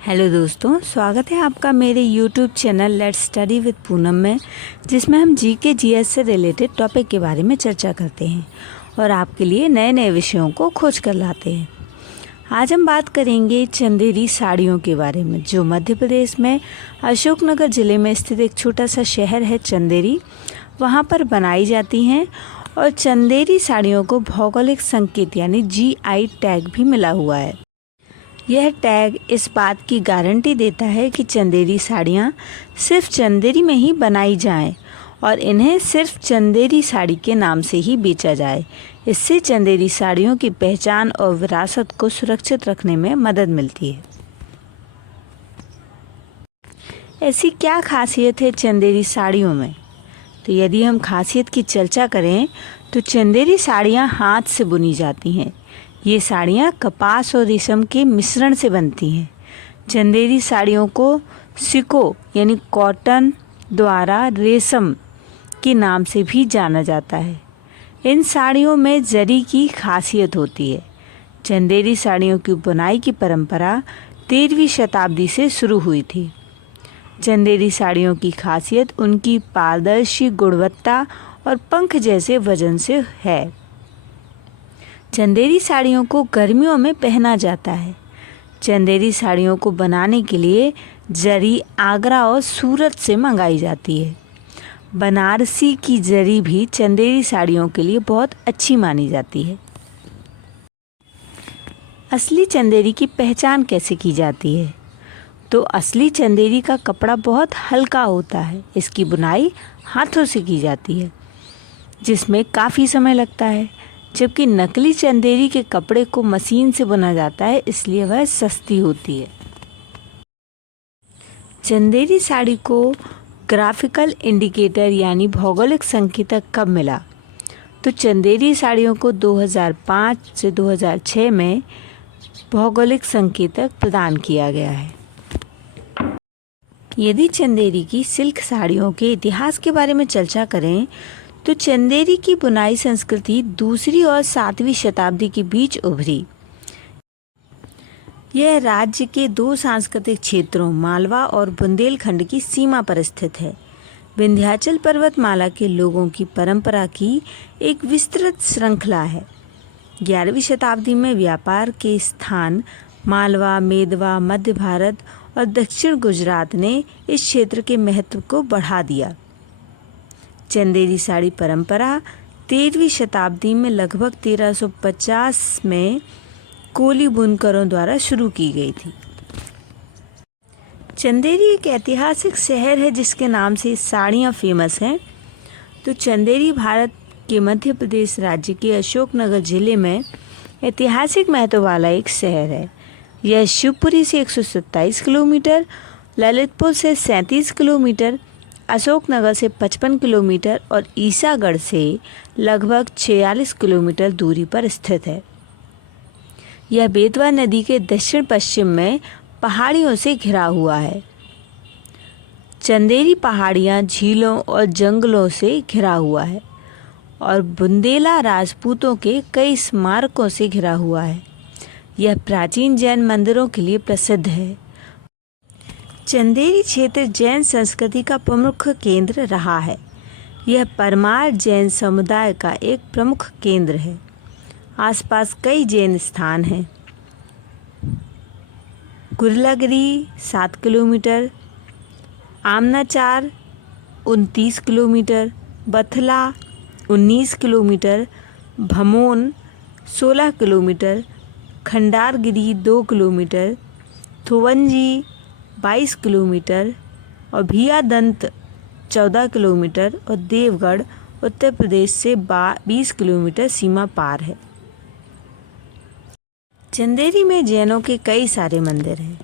Hello दोस्तों, स्वागत है आपका मेरे YouTube channel let's study with Poonam में, जिसमें हम जीके जीएस से रिलेटेड टॉपिक के बारे में चर्चा करते हैं और आपके लिए नए नए विषयों को खोज कर लाते हैं। आज हम बात करेंगे चंदेरी साड़ियों के बारे में, जो मध्य प्रदेश में अशोकनगर ज़िले में स्थित एक छोटा सा शहर है चंदेरी, वहाँ पर बनाई जाती हैं। और चंदेरी साड़ियों को भौगोलिक संकेत यानी GI टैग भी मिला हुआ है। यह टैग इस बात की गारंटी देता है कि चंदेरी साड़ियाँ सिर्फ चंदेरी में ही बनाई जाएं और इन्हें सिर्फ चंदेरी साड़ी के नाम से ही बेचा जाए। इससे चंदेरी साड़ियों की पहचान और विरासत को सुरक्षित रखने में मदद मिलती है। ऐसी क्या खासियत है चंदेरी साड़ियों में? तो यदि हम खासियत की चर्चा करें तो चंदेरी साड़ियाँ हाथ से बुनी जाती हैं। ये साड़ियाँ कपास और रेशम के मिश्रण से बनती हैं। चंदेरी साड़ियों को सिको यानी कॉटन द्वारा रेशम के नाम से भी जाना जाता है। इन साड़ियों में जरी की खासियत होती है। चंदेरी साड़ियों की बुनाई की परंपरा 13वीं शताब्दी से शुरू हुई थी। चंदेरी साड़ियों की खासियत उनकी पारदर्शी गुणवत्ता और पंख जैसे वजन से है। चंदेरी साड़ियों को गर्मियों में पहना जाता है। चंदेरी साड़ियों को बनाने के लिए जरी आगरा और सूरत से मंगाई जाती है। बनारसी की जरी भी चंदेरी साड़ियों के लिए बहुत अच्छी मानी जाती है। असली चंदेरी की पहचान कैसे की जाती है? तो असली चंदेरी का कपड़ा बहुत हल्का होता है। इसकी बुनाई हाथों से की जाती है, जिसमें काफ़ी समय लगता है, जबकि नकली चंदेरी के कपड़े को मशीन से बुना जाता है, इसलिए वह सस्ती होती है। चंदेरी साड़ी को ग्राफिकल इंडिकेटर यानी भौगोलिक संकेतक कब मिला? तो चंदेरी साड़ियों को 2005 से 2006 में भौगोलिक संकेतक प्रदान किया गया है। यदि चंदेरी की सिल्क साड़ियों के इतिहास के बारे में चर्चा करें तो चंदेरी की बुनाई संस्कृति 2री और 7वीं शताब्दी के बीच उभरी। यह राज्य के 2 सांस्कृतिक क्षेत्रों मालवा और बुंदेलखंड की सीमा पर स्थित है। विंध्याचल पर्वतमाला के लोगों की परंपरा की एक विस्तृत श्रृंखला है। 11वीं शताब्दी में व्यापार के स्थान मालवा, मेदवा, मध्य भारत और दक्षिण गुजरात ने इस क्षेत्र के महत्व को बढ़ा दिया। चंदेरी साड़ी परंपरा 13वीं शताब्दी में लगभग 1350 में कोली बुनकरों द्वारा शुरू की गई थी। चंदेरी एक ऐतिहासिक शहर है जिसके नाम से साड़ियाँ फेमस हैं। तो चंदेरी भारत के मध्य प्रदेश राज्य के अशोकनगर ज़िले में ऐतिहासिक महत्व वाला एक शहर है। यह शिवपुरी से 127 किलोमीटर, ललितपुर से 37 किलोमीटर, अशोकनगर से 55 किलोमीटर और ईसागढ़ से लगभग 46 किलोमीटर दूरी पर स्थित है। यह बेतवा नदी के दक्षिण पश्चिम में पहाड़ियों से घिरा हुआ है। चंदेरी पहाड़ियाँ झीलों और जंगलों से घिरा हुआ है और बुंदेला राजपूतों के कई स्मारकों से घिरा हुआ है। यह प्राचीन जैन मंदिरों के लिए प्रसिद्ध है। चंदेरी क्षेत्र जैन संस्कृति का प्रमुख केंद्र रहा है। यह परमार जैन समुदाय का एक प्रमुख केंद्र है। आसपास कई जैन स्थान हैं। Gurlagiri 7 kilometre, Amnachar 29 kilometre, Bathla 19 kilometre, Bhamon 16 kilometre, Khandargiri 2 kilometre, Thovanji 22 kilometre और भियादंत 14 किलोमीटर और देवगढ़ उत्तर प्रदेश से 20 किलोमीटर सीमा पार है। चंदेरी में जैनों के कई सारे मंदिर हैं।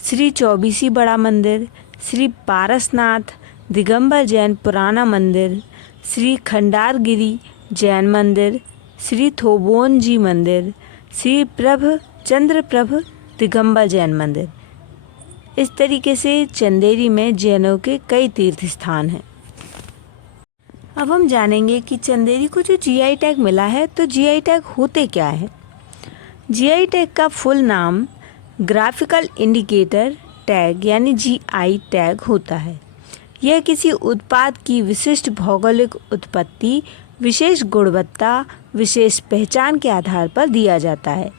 श्री चौबीसी बड़ा मंदिर, श्री पारसनाथ दिगंबर जैन पुराना मंदिर, श्री खंडारगिरी जैन मंदिर, श्री थोबोन जी मंदिर, श्री चंद्रप्रभ दिगंबर जैन मंदिर। इस तरीके से चंदेरी में जैनों के कई तीर्थ स्थान हैं। अब हम जानेंगे कि चंदेरी को जो GI टैग मिला है, तो GI टैग होते क्या है। GI टैग का फुल नाम ग्राफिकल इंडिकेटर टैग यानी जीआई टैग होता है। यह किसी उत्पाद की विशिष्ट भौगोलिक उत्पत्ति, विशेष गुणवत्ता, विशेष पहचान के आधार पर दिया जाता है।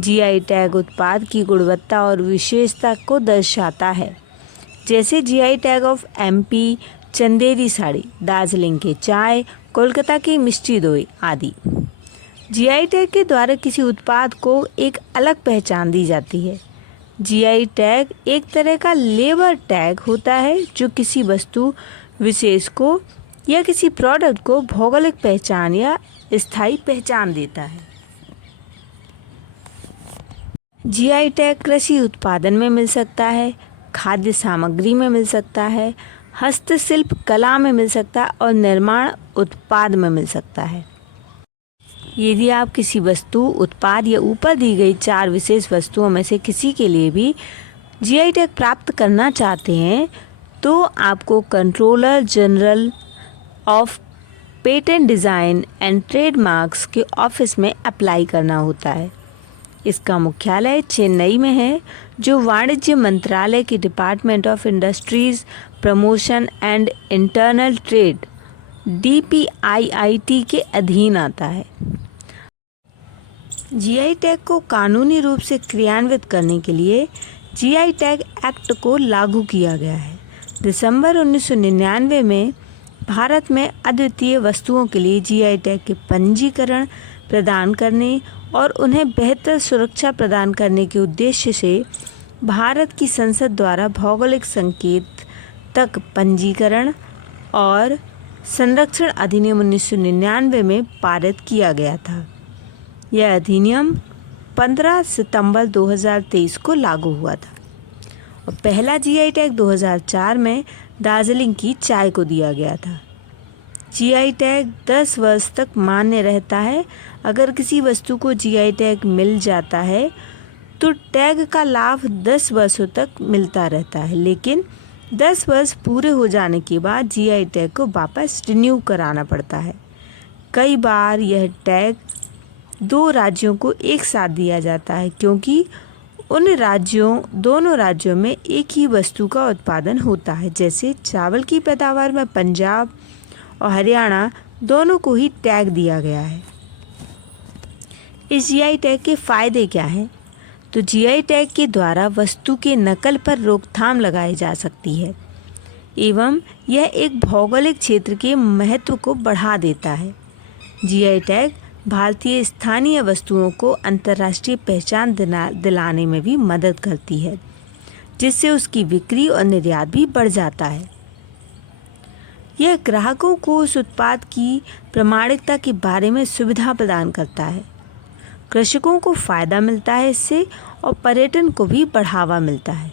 जीआई टैग उत्पाद की गुणवत्ता और विशेषता को दर्शाता है, जैसे GI tag of MP, Chanderi sari, Darjeeling के चाय, कोलकाता की मिष्टी दोई आदि। जीआई टैग के द्वारा किसी उत्पाद को एक अलग पहचान दी जाती है। जीआई टैग एक तरह का लेबर टैग होता है जो किसी वस्तु विशेष को या किसी प्रोडक्ट को भौगोलिक पहचान या स्थायी पहचान देता है। जीआई टैग कृषि उत्पादन में मिल सकता है, खाद्य सामग्री में मिल सकता है, हस्तशिल्प कला में मिल सकता है और निर्माण उत्पाद में मिल सकता है। यदि आप किसी वस्तु, उत्पाद या ऊपर दी गई 4 विशेष वस्तुओं में से किसी के लिए भी जीआई टैग प्राप्त करना चाहते हैं तो आपको controller general of patent design and trademarks के ऑफिस में अप्लाई करना होता है। इसका मुख्यालय चेन्नई में है, जो वाणिज्य मंत्रालय के department of industries, promotion and internal trade DPIIT के अधीन आता है। जीआई टैग को कानूनी रूप से क्रियान्वित करने के लिए जीआई टैग एक्ट को लागू किया गया है। दिसंबर 1999 में भारत में अद्वितीय वस्तुओं के लिए जीआई टैग के पंजीकरण प्रदान करने और उन्हें बेहतर सुरक्षा प्रदान करने के उद्देश्य से भारत की संसद द्वारा भौगोलिक संकेत तक पंजीकरण और संरक्षण अधिनियम 1999 में पारित किया गया था। यह अधिनियम 15 सितंबर 2023 को लागू हुआ था और पहला जीआई टैग 2004 में दार्जिलिंग की चाय को दिया गया था। जीआई टैग 10 वर्ष तक मान्य रहता है। अगर किसी वस्तु को जीआई टैग मिल जाता है तो टैग का लाभ 10 वर्षों तक मिलता रहता है, लेकिन 10 वर्ष पूरे हो जाने के बाद जीआई टैग को वापस रिन्यू कराना पड़ता है। कई बार यह टैग 2 राज्यों को एक साथ दिया जाता है, क्योंकि दोनों राज्यों में एक ही वस्तु का उत्पादन होता है। जैसे चावल की पैदावार में पंजाब और हरियाणा दोनों को ही टैग दिया गया है। इस जीआई टैग के फायदे क्या हैं? तो जीआई टैग के द्वारा वस्तु के नकल पर रोकथाम लगाई जा सकती है एवं यह एक भौगोलिक क्षेत्र के महत्व को बढ़ा देता है। जीआई टैग भारतीय स्थानीय वस्तुओं को अंतर्राष्ट्रीय पहचान दिलाने में भी मदद करती है, जिससे उसकी बिक्री और निर्यात भी बढ़ जाता है। यह ग्राहकों को उस उत्पाद की प्रामाणिकता के बारे में सुविधा प्रदान करता है। कृषकों को फ़ायदा मिलता है इससे और पर्यटन को भी बढ़ावा मिलता है।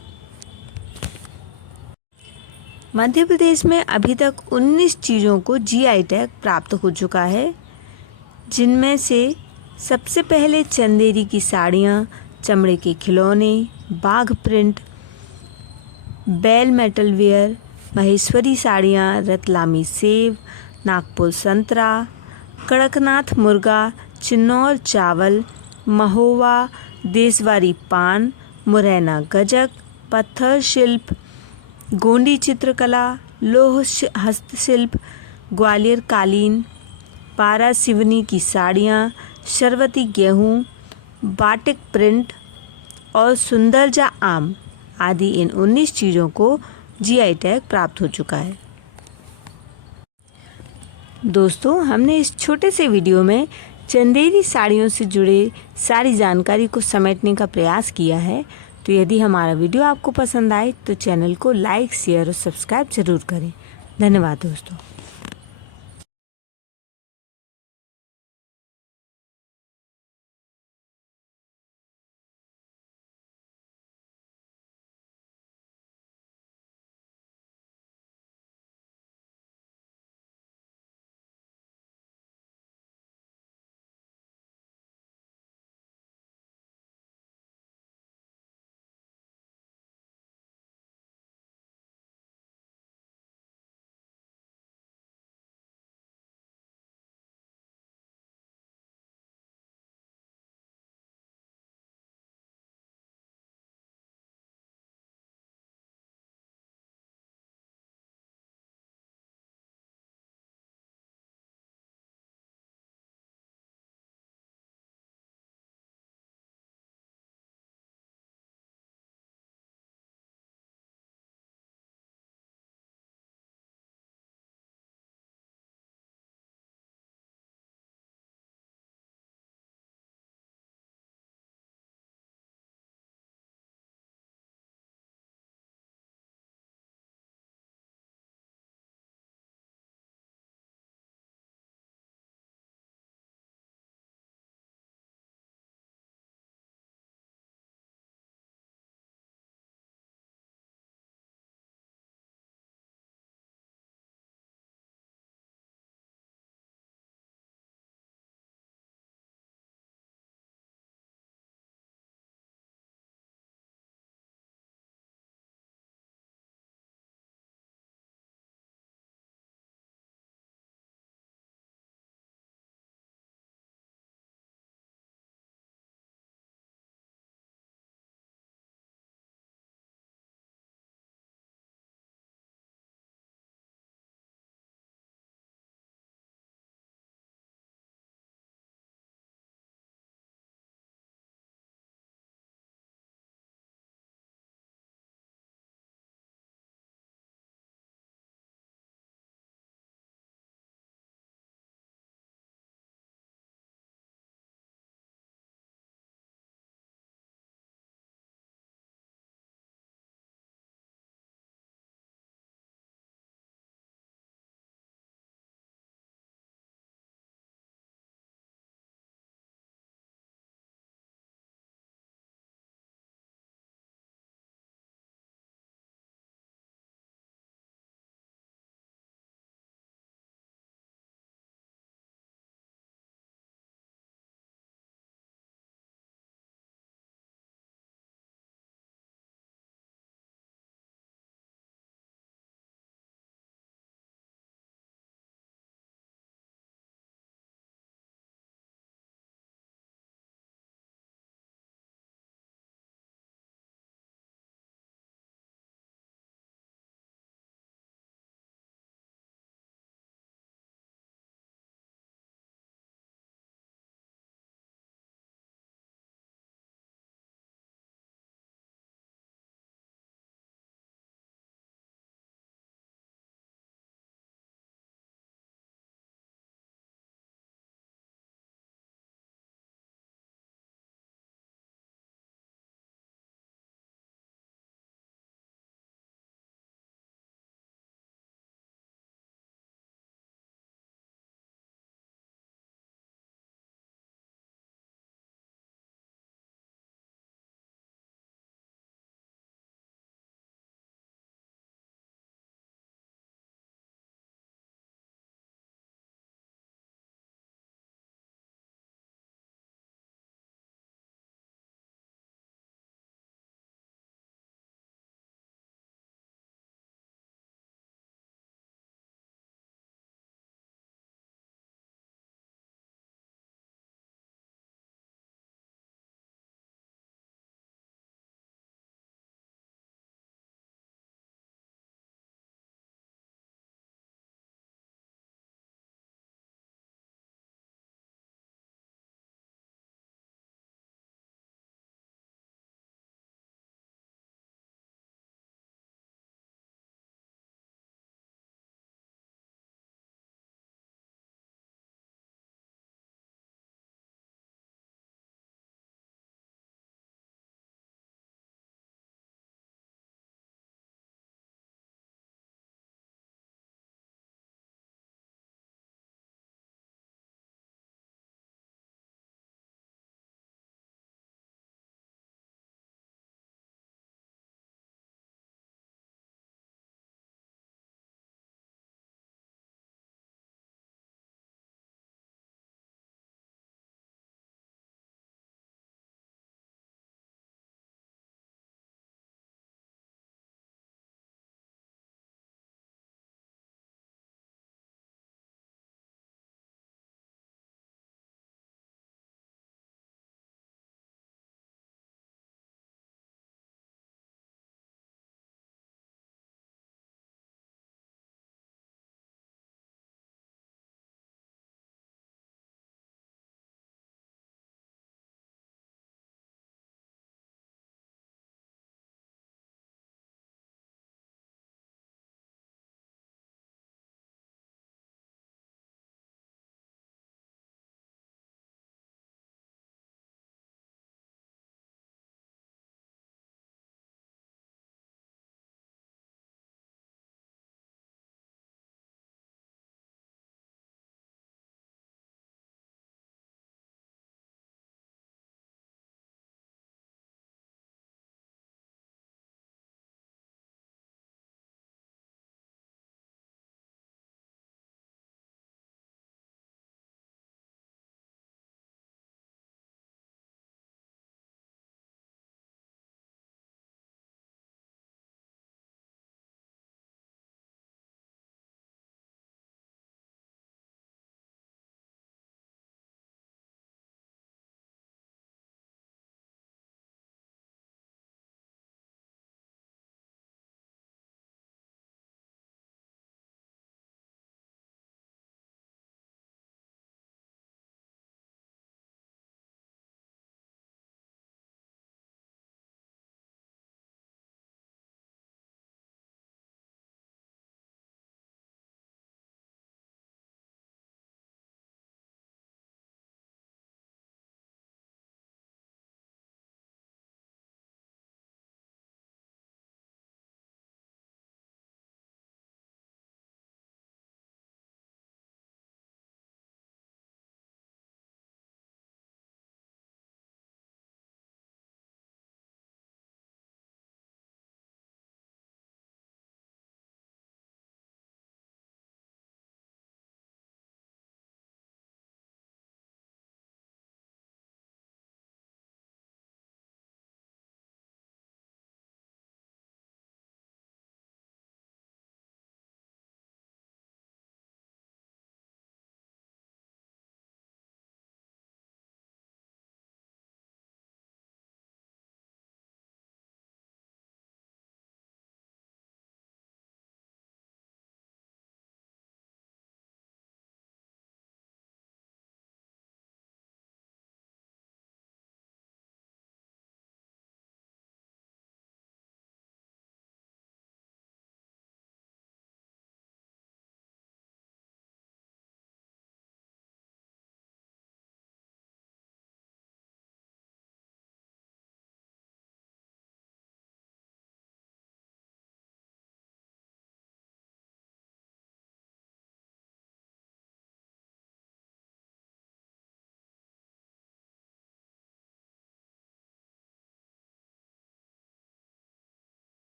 मध्य प्रदेश में अभी तक 19 चीज़ों को जीआई टैग प्राप्त हो चुका है, जिनमें से सबसे पहले चंदेरी की साड़ियाँ, चमड़े के खिलौने, बाघ प्रिंट, बैल मेटल वेयर, महेश्वरी साड़ियाँ, रतलामी सेब, नागपुर संतरा, कड़कनाथ मुर्गा, चिन्नौर चावल, महोवा, देशवारी पान, मुरैना गजक, पत्थर शिल्प, गोंडी चित्रकला, लोह हस्तशिल्प, ग्वालियर कालीन, पारा सिवनी की साड़ियाँ, शरवती गेहूँ, बाटिक प्रिंट और सुंदरजा आम आदि इन 19 चीज़ों को जीआई टैग प्राप्त हो चुका है। दोस्तों, हमने इस छोटे से वीडियो में चंदेरी साड़ियों से जुड़े सारी जानकारी को समेटने का प्रयास किया है। तो यदि हमारा वीडियो आपको पसंद आए तो चैनल को लाइक, शेयर और सब्सक्राइब ज़रूर करें। धन्यवाद दोस्तों।